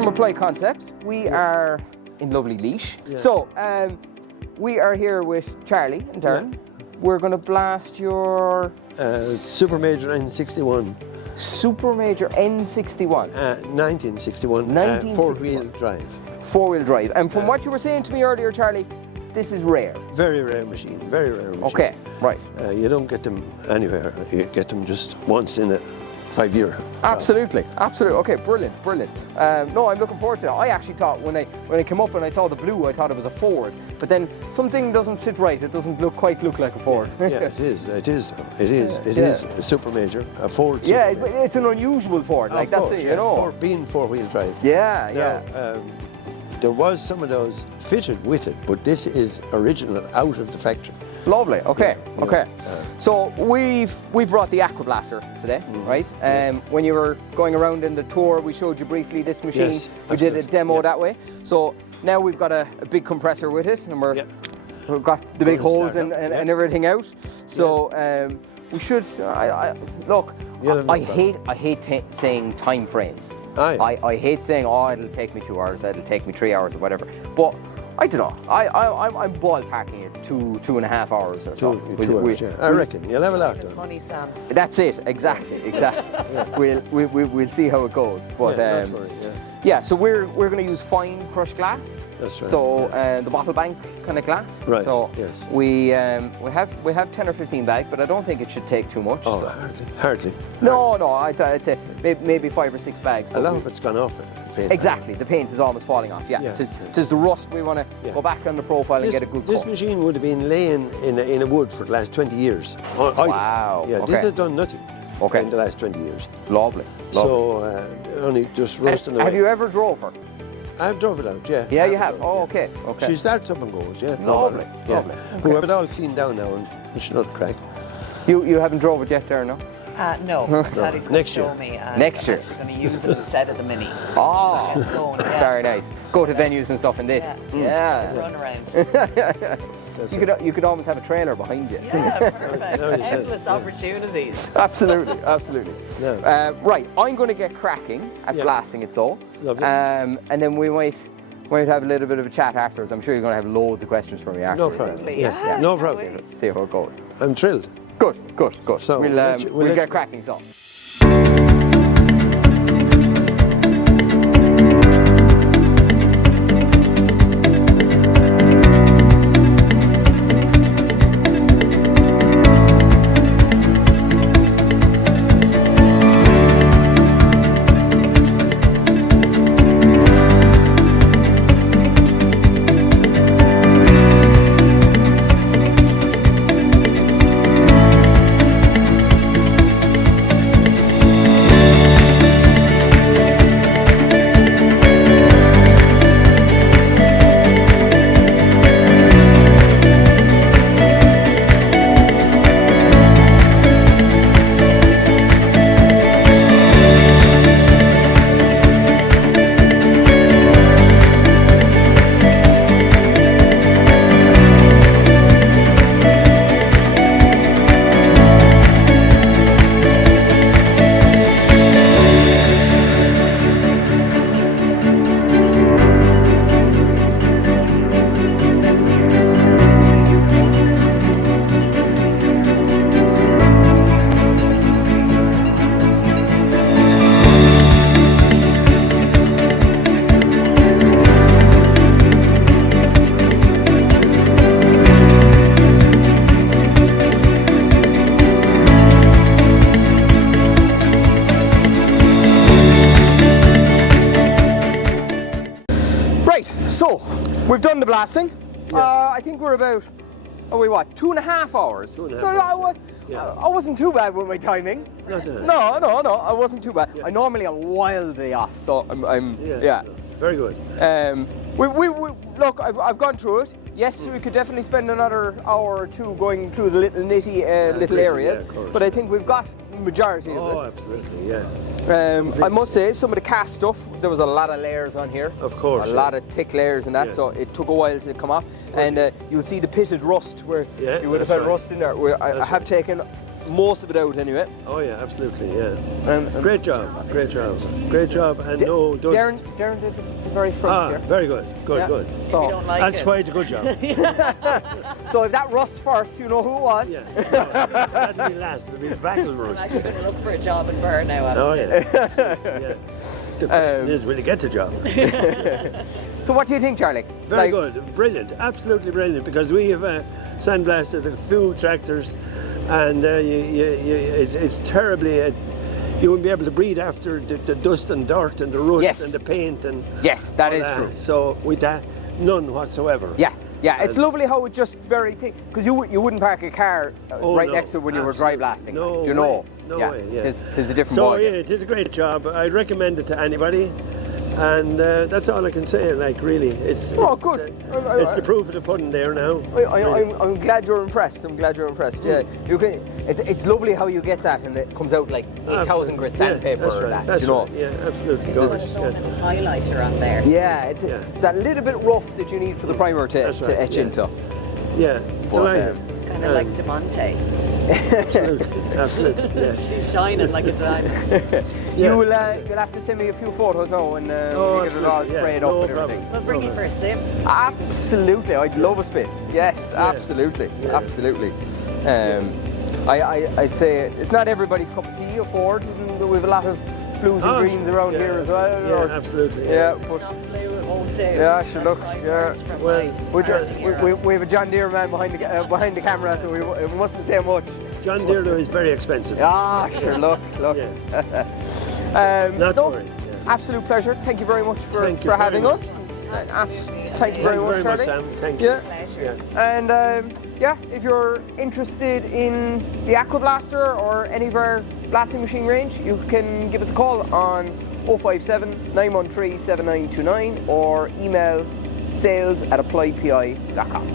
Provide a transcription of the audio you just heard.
from Applied Concepts. We are in lovely Laois. Yeah. So, we are here with Charlie and Darren. Yeah. We're going to blast your... Super Major N61. Super Major N61. 1961. Four-wheel drive. Four-wheel drive. And from what you were saying to me earlier, Charlie, this is rare. Very rare machine. Very rare machine. Okay, right. You don't get them anywhere. You get them just once in a 5-year. Absolutely, absolutely. Okay, brilliant, brilliant. No, I'm looking forward to it. I actually thought when I came up and I saw the blue, I thought it was a Ford. But then something doesn't sit right. It doesn't quite look like a Ford. Yeah, it is. It is. It is a Super Major, a Ford. Yeah, Super it's an unusual Ford. Like that's it, you know. Being four-wheel drive. Yeah, now, there was some of those fitted with it, but this is original out of the factory. Lovely. Okay. Yeah, okay. So we've brought the Aquablaster today, right? When you were going around in the tour, we showed you briefly this machine. Yes, we did a demo that way. So now we've got a big compressor with it, and we've got the big hose and everything out. So we should. Look. I hate saying time frames. I hate saying, oh, it'll take me 2 hours, it'll take me 3 hours or whatever. But I don't know. I'm ballparking it 2.5 hours or so. 2 hours, yeah. I reckon you'll have a lot done. Money, Sam. That's it. Exactly. We'll see how it goes. But yeah. So we're going to use fine crushed glass. That's right. So the bottle bank kind of glass. Right. So yes. we have 10 or 15 bags, but I don't think it should take too much. Oh, hardly. No, I'd say maybe 5 or 6 bags. A lot of it's gone off it. Exactly, the paint is almost falling off. Yeah, tis the rust. We want to go back on the profile and get a good This cut. machine would have been laying in a wood for the last 20 years. Wow. Yeah, okay. This has done nothing. Okay. In the last 20 years. Lovely. So only just roasting away. Have you ever drove her? I've drove it out, yeah. Yeah, you have? Oh, okay. She starts up and goes, yeah. Lovely, lovely. We have it all cleaned down now and it's not crack. You haven't drove it yet there, no? No, Daddy's going to show me. Next year. I'm going to use it instead of the Mini. Oh, very nice. Go to venues and stuff in this. Yeah. Run around. You could almost have a trailer behind you. Yeah, perfect. Endless opportunities. Absolutely, absolutely. Yeah. Right, I'm going to get cracking at blasting it so. Lovely. And then we might have a little bit of a chat afterwards. I'm sure you're going to have loads of questions for me afterwards. No problem. Yeah. No problem. See how it goes. I'm thrilled. Good. So we'll get cracking so. So, we've done the blasting. I think we're about, 2.5 hours? I wasn't too bad with my timing. No, I wasn't too bad. I normally am wildly off, so I'm Very good. Look, I've gone through it. Yes, we could definitely spend another hour or two going through the little nitty little areas, but I think we've got the majority of it. Oh, absolutely, yeah. I must say, some of the cast stuff, there was a lot of layers on here. Of course. A lot of thick layers and that, so it took a while to come off. And you'll see the pitted rust where you would have had rust in there. I have taken most of it out anyway. Oh yeah, absolutely, yeah. And Great job, great job, and no dust. Darren did the very front here. Very good, good, Yeah. good. If So, you don't like That's it. why it's a good job. so if that rusts first, you know who it was. Yeah, no, that'll be last. It'll be the battle I'm rust. actually going to look for a job in Bern now. After Oh this. yeah. The question is, will you get the job? So what do you think, Charlie? Very good, brilliant, absolutely brilliant. Because we have sandblasted a few tractors, and it's terribly. You won't be able to breathe after the dust and dirt and the rust Yes. and the paint and. Yes, that all is true. So with that, none whatsoever. Yeah, yeah. It's And- lovely how it just very thick. Because you wouldn't park a car right no, next to it when you were dry absolutely. blasting. No do you know? way, no yeah. way, yeah. Tis a different So ballgame. yeah, it is a great job. I'd recommend it to anybody, and that's all I can say. Like really, it's Oh, good. It's the proof of the pudding there now. I'm glad you're impressed. I'm glad you're impressed. Yeah, you can. It's lovely how you get that and it comes out like 8,000 grit sandpaper that's or right. that. That's you know. right. Yeah, absolutely. There's Gorgeous. its own little highlighter on there. Yeah, it's Yeah. that little bit rough that you need for the primer to That's right, etch yeah. into. Yeah, delighted. Kind of like Demonte. Absolutely, absolutely. Yeah. She's shining like a diamond. Yeah. You'll have to send me a few photos now and Oh, we get it all absolutely, yeah, sprayed no up and problem. everything. We'll bring you for a sip. Absolutely, I'd love a spin. Yes, absolutely, Yeah. absolutely. I'd say it's not everybody's cup of tea or Ford. We have a lot of blues and greens around here as well. Yeah, absolutely. Yeah, but Blue, it won't do. yeah, sure. Look, yeah. Well, We have a John Deere man behind the camera, so we mustn't say much. John Deere though is very expensive. Ah, sure. Look. Yeah. Not to worry. Yeah. Absolute pleasure. Thank you very much Thank you for very having much. us. Thank you very much, Charlie. Sam. Thank you. Yeah. Pleasure. And yeah, if you're interested in the Aquablaster or any of our blasting machine range, you can give us a call on 057 913 7929 or email sales@appliedpi.com.